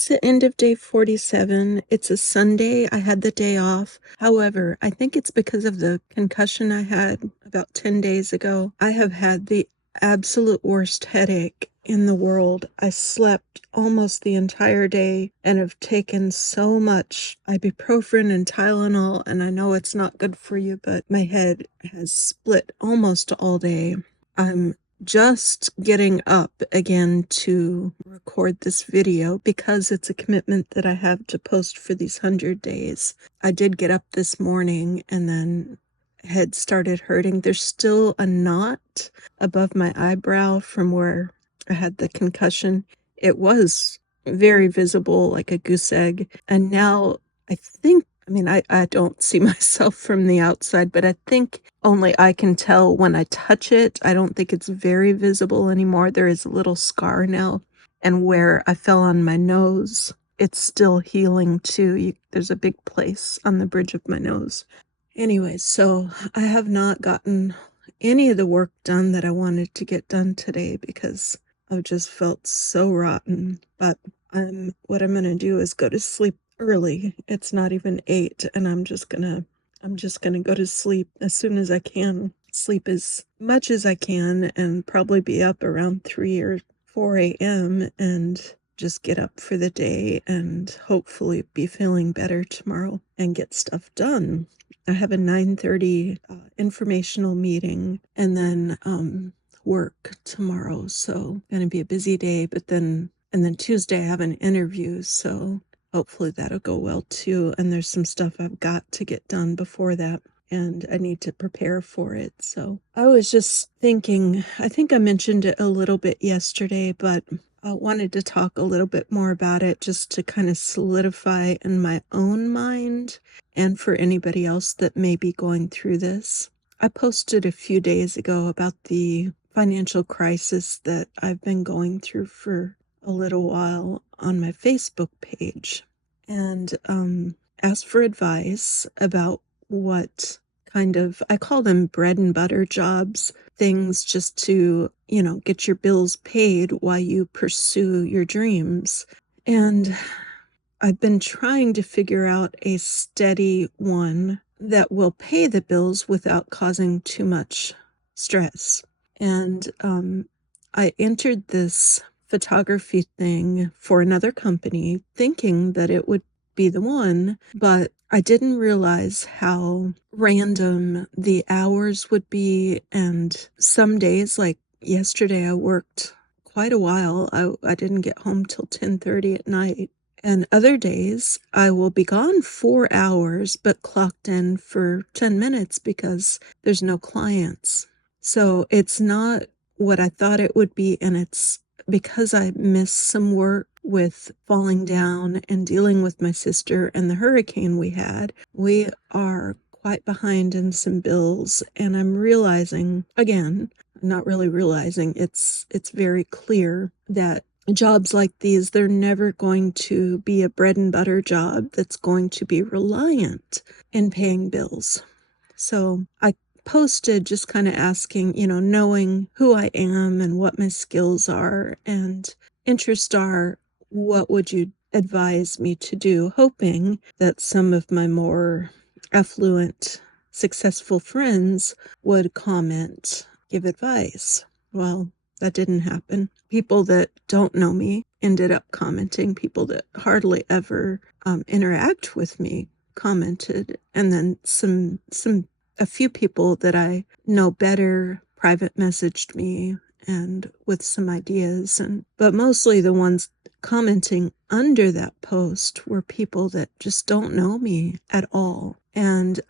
It's the end of day 47. It's a Sunday. I had the day off. However, I think it's because of the concussion I had about 10 days ago. I have had the absolute worst headache in the world. I slept almost the entire day and have taken so much ibuprofen and Tylenol, and I know it's not good for you, but my head has split almost all day. I'm just getting up again to record this video because it's a commitment that I have to post for these 100 days. I did get up this morning and then head started hurting. There's still a knot above my eyebrow from where I had the concussion. It was very visible, like a goose egg. And now I don't see myself from the outside, but I think only I can tell when I touch it. I don't think it's very visible anymore. There is a little scar now. And where I fell on my nose, it's still healing too. There's a big place on the bridge of my nose. Anyway, so I have not gotten any of the work done that I wanted to get done today because I've just felt so rotten. But what I'm gonna do is go to sleep early. It's not even 8, and I'm just gonna go to sleep as soon as I can. Sleep as much as I can and probably be up around 3 or 4 a.m. and just get up for the day and hopefully be feeling better tomorrow and get stuff done. I have a 9:30 informational meeting and then work tomorrow, so gonna be a busy day. But then Tuesday I have an interview, so hopefully that'll go well too. And there's some stuff I've got to get done before that, and I need to prepare for it. So I was just thinking, I think I mentioned it a little bit yesterday, but I wanted to talk a little bit more about it just to kind of solidify in my own mind and for anybody else that may be going through this. I posted a few days ago about the financial crisis that I've been going through for a little while on my Facebook page, and asked for advice about what kind of, I call them bread and butter jobs, things just to, get your bills paid while you pursue your dreams. And I've been trying to figure out a steady one that will pay the bills without causing too much stress. And I entered this photography thing for another company thinking that it would be the one, but I didn't realize how random the hours would be. And some days, like yesterday, I worked quite a while. I didn't get home till 10:30 at night. And other days, I will be gone 4 hours, but clocked in for 10 minutes because there's no clients. So it's not what I thought it would be, and it's because I missed some work with falling down and dealing with my sister and the hurricane we had. We are quite behind in some bills, and I'm realizing, again, not really realizing, it's very clear that jobs like these, they're never going to be a bread and butter job that's going to be reliant in paying bills. So I posted just kind of asking, knowing who I am and what my skills are and interests are, what would you advise me to do? Hoping that some of my more affluent, successful friends would comment, give advice. Well, that didn't happen. People that don't know me ended up commenting. People that hardly ever interact with me commented, and then a few people that I know better private messaged me and with some ideas, but mostly the ones commenting under that post were people that just don't know me at all. And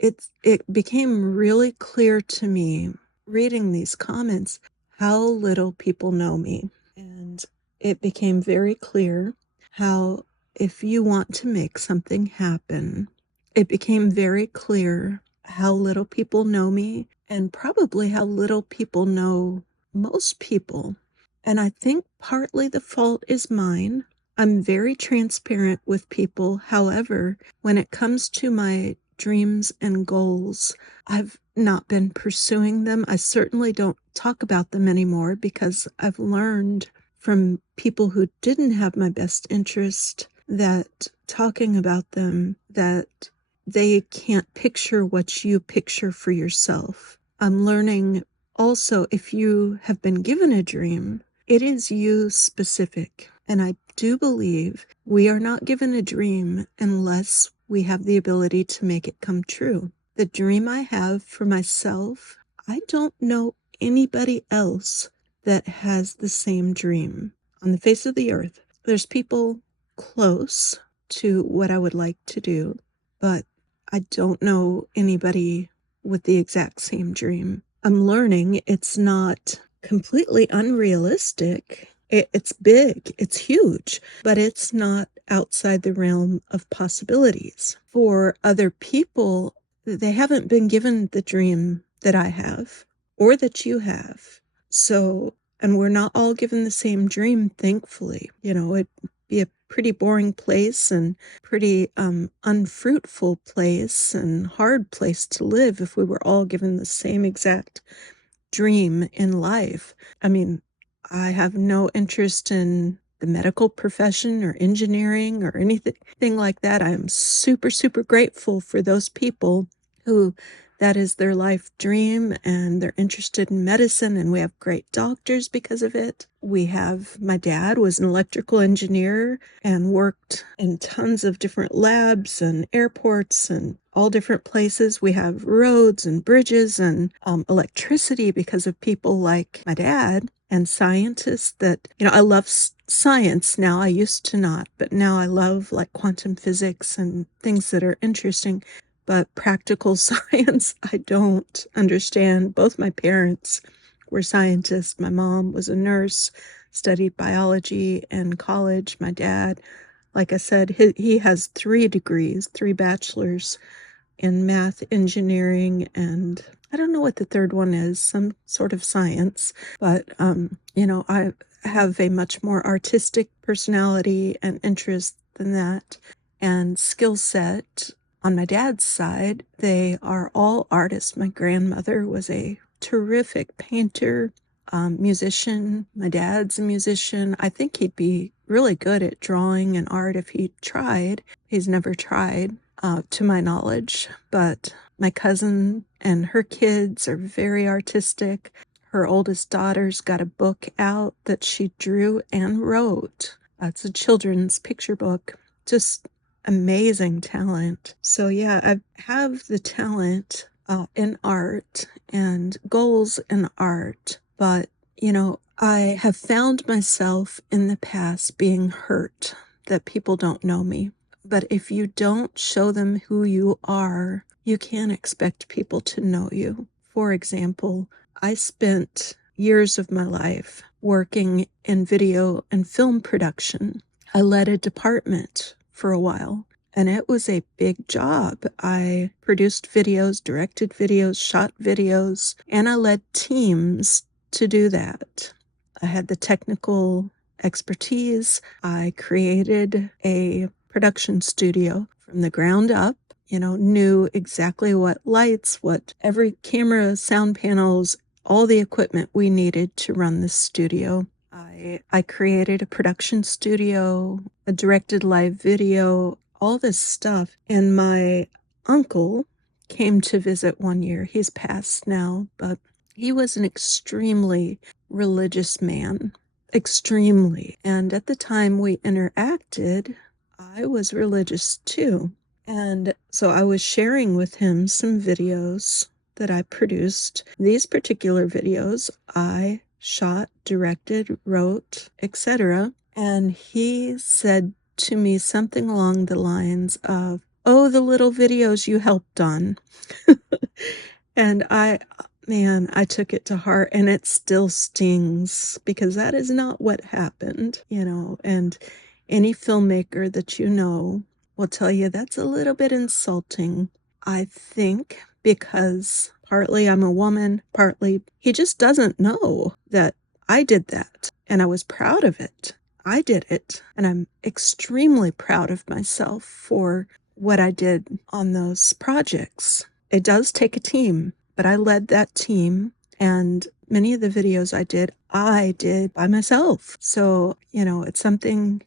it became really clear to me reading these comments how little people know me. And it became very clear how if you want to make something happen, it became very clear how little people know me and probably how little people know most people. And I think partly the fault is mine. I'm very transparent with people. However, when it comes to my dreams and goals, I've not been pursuing them. I certainly don't talk about them anymore because I've learned from people who didn't have my best interest, that talking about them, that they can't picture what you picture for yourself. I'm learning also, if you have been given a dream, it is you specific. And I do believe we are not given a dream unless we have the ability to make it come true. The dream I have for myself, I don't know anybody else that has the same dream on the face of the earth. There's people close to what I would like to do, but I don't know anybody with the exact same dream. I'm learning it's not completely unrealistic. It's big, it's huge, but it's not outside the realm of possibilities. For other people, they haven't been given the dream that I have or that you have. So, and we're not all given the same dream, thankfully. It'd be a pretty boring place and pretty unfruitful place and hard place to live if we were all given the same exact dream in life. I mean, I have no interest in the medical profession or engineering or anything like that. I am super, super grateful for those people who that is their life dream and they're interested in medicine, and we have great doctors because of it. My dad was an electrical engineer and worked in tons of different labs and airports and all different places. We have roads and bridges and electricity because of people like my dad, and scientists that, I love science now. I used to not, but now I love like quantum physics and things that are interesting. But practical science, I don't understand. Both my parents were scientists. My mom was a nurse, studied biology in college. My dad, like I said, he has 3 degrees, 3 bachelors in math, engineering, and I don't know what the third one is, some sort of science. But, I have a much more artistic personality and interest than that, and skill set. On my dad's side, they are all artists. My grandmother was a terrific painter, musician. My dad's a musician. I think he'd be really good at drawing and art if he tried. He's never tried, to my knowledge, but my cousin and her kids are very artistic. Her oldest daughter's got a book out that she drew and wrote. It's a children's picture book. Just amazing talent. So yeah, I have the talent in art and goals in art, but I have found myself in the past being hurt that people don't know me. But if you don't show them who you are, you can't expect people to know you. For example, I spent years of my life working in video and film production. I led a department for a while, and it was a big job. I produced videos, directed videos, shot videos, and I led teams to do that. I had the technical expertise. I created a production studio from the ground up, knew exactly what lights, what every camera, sound panels, all the equipment we needed to run this studio. I created a production studio, a directed live video, all this stuff. And my uncle came to visit one year. He's passed now, but he was an extremely religious man. Extremely. And at the time we interacted, I was religious too. And so I was sharing with him some videos that I produced. These particular videos I shot, directed, wrote, etc. And he said to me something along the lines of, "Oh, the little videos you helped on." And I took it to heart, and it still stings because that is not what happened, and any filmmaker that will tell you that's a little bit insulting. I think because partly I'm a woman, partly he just doesn't know that I did that, and I was proud of it. I did it, and I'm extremely proud of myself for what I did on those projects. It does take a team, but I led that team, and many of the videos I did by myself. So, it's something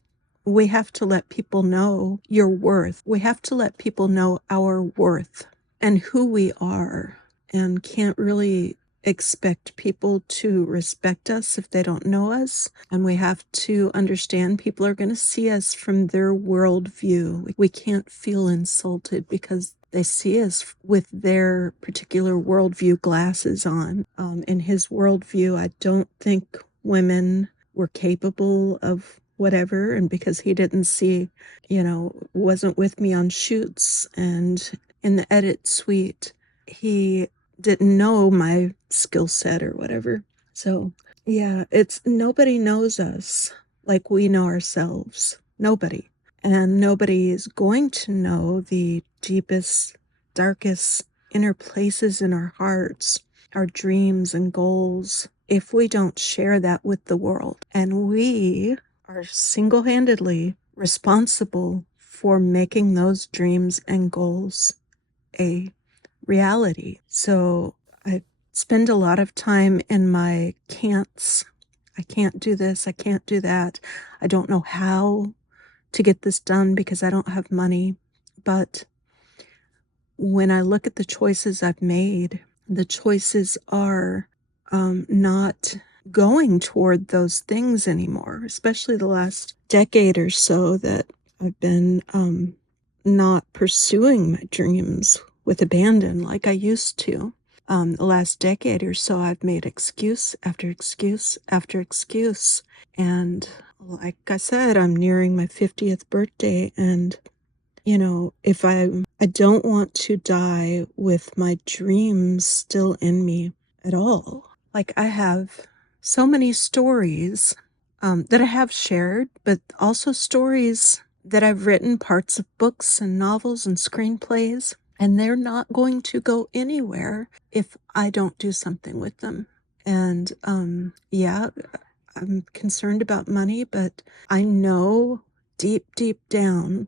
we have to let people know your worth. We have to let people know our worth and who we are, and can't really expect people to respect us if they don't know us. And we have to understand people are going to see us from their worldview. We can't feel insulted because they see us with their particular worldview glasses on. In his worldview, I don't think women were capable of whatever. And because he didn't see, wasn't with me on shoots and in the edit suite, he didn't know my skill set or whatever. So, yeah, it's nobody knows us like we know ourselves. Nobody. And nobody is going to know the deepest, darkest inner places in our hearts, our dreams and goals, if we don't share that with the world. And we are single-handedly responsible for making those dreams and goals a reality. So I spend a lot of time in my can'ts. I can't do this. I can't do that. I don't know how to get this done because I don't have money. But when I look at the choices I've made, the choices are not going toward those things anymore, especially the last decade or so that I've been not pursuing my dreams with abandon like I used to. The last decade or so, I've made excuse after excuse after excuse. And like I said, I'm nearing my 50th birthday, and if I don't want to die with my dreams still in me at all. Like, I have so many stories that I have shared, but also stories that I've written, parts of books and novels and screenplays, and they're not going to go anywhere if I don't do something with them. And yeah, I'm concerned about money, but I know deep, deep down,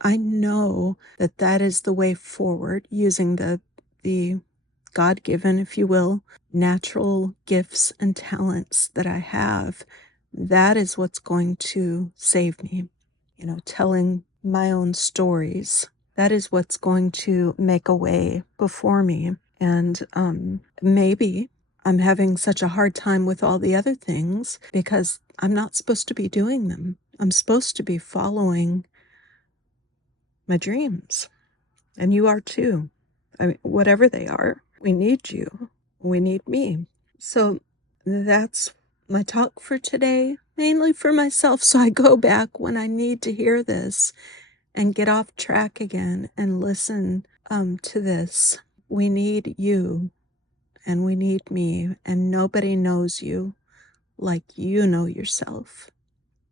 I know that that is the way forward, using the God-given, if you will, natural gifts and talents that I have. That is what's going to save me. Telling my own stories. That is what's going to make a way before me. And maybe I'm having such a hard time with all the other things because I'm not supposed to be doing them. I'm supposed to be following my dreams. And you are too. I mean, whatever they are, we need you. We need me. So that's my talk for today, mainly for myself. So I go back when I need to hear this and get off track again and listen to this. We need you and we need me, and nobody knows you like you know yourself.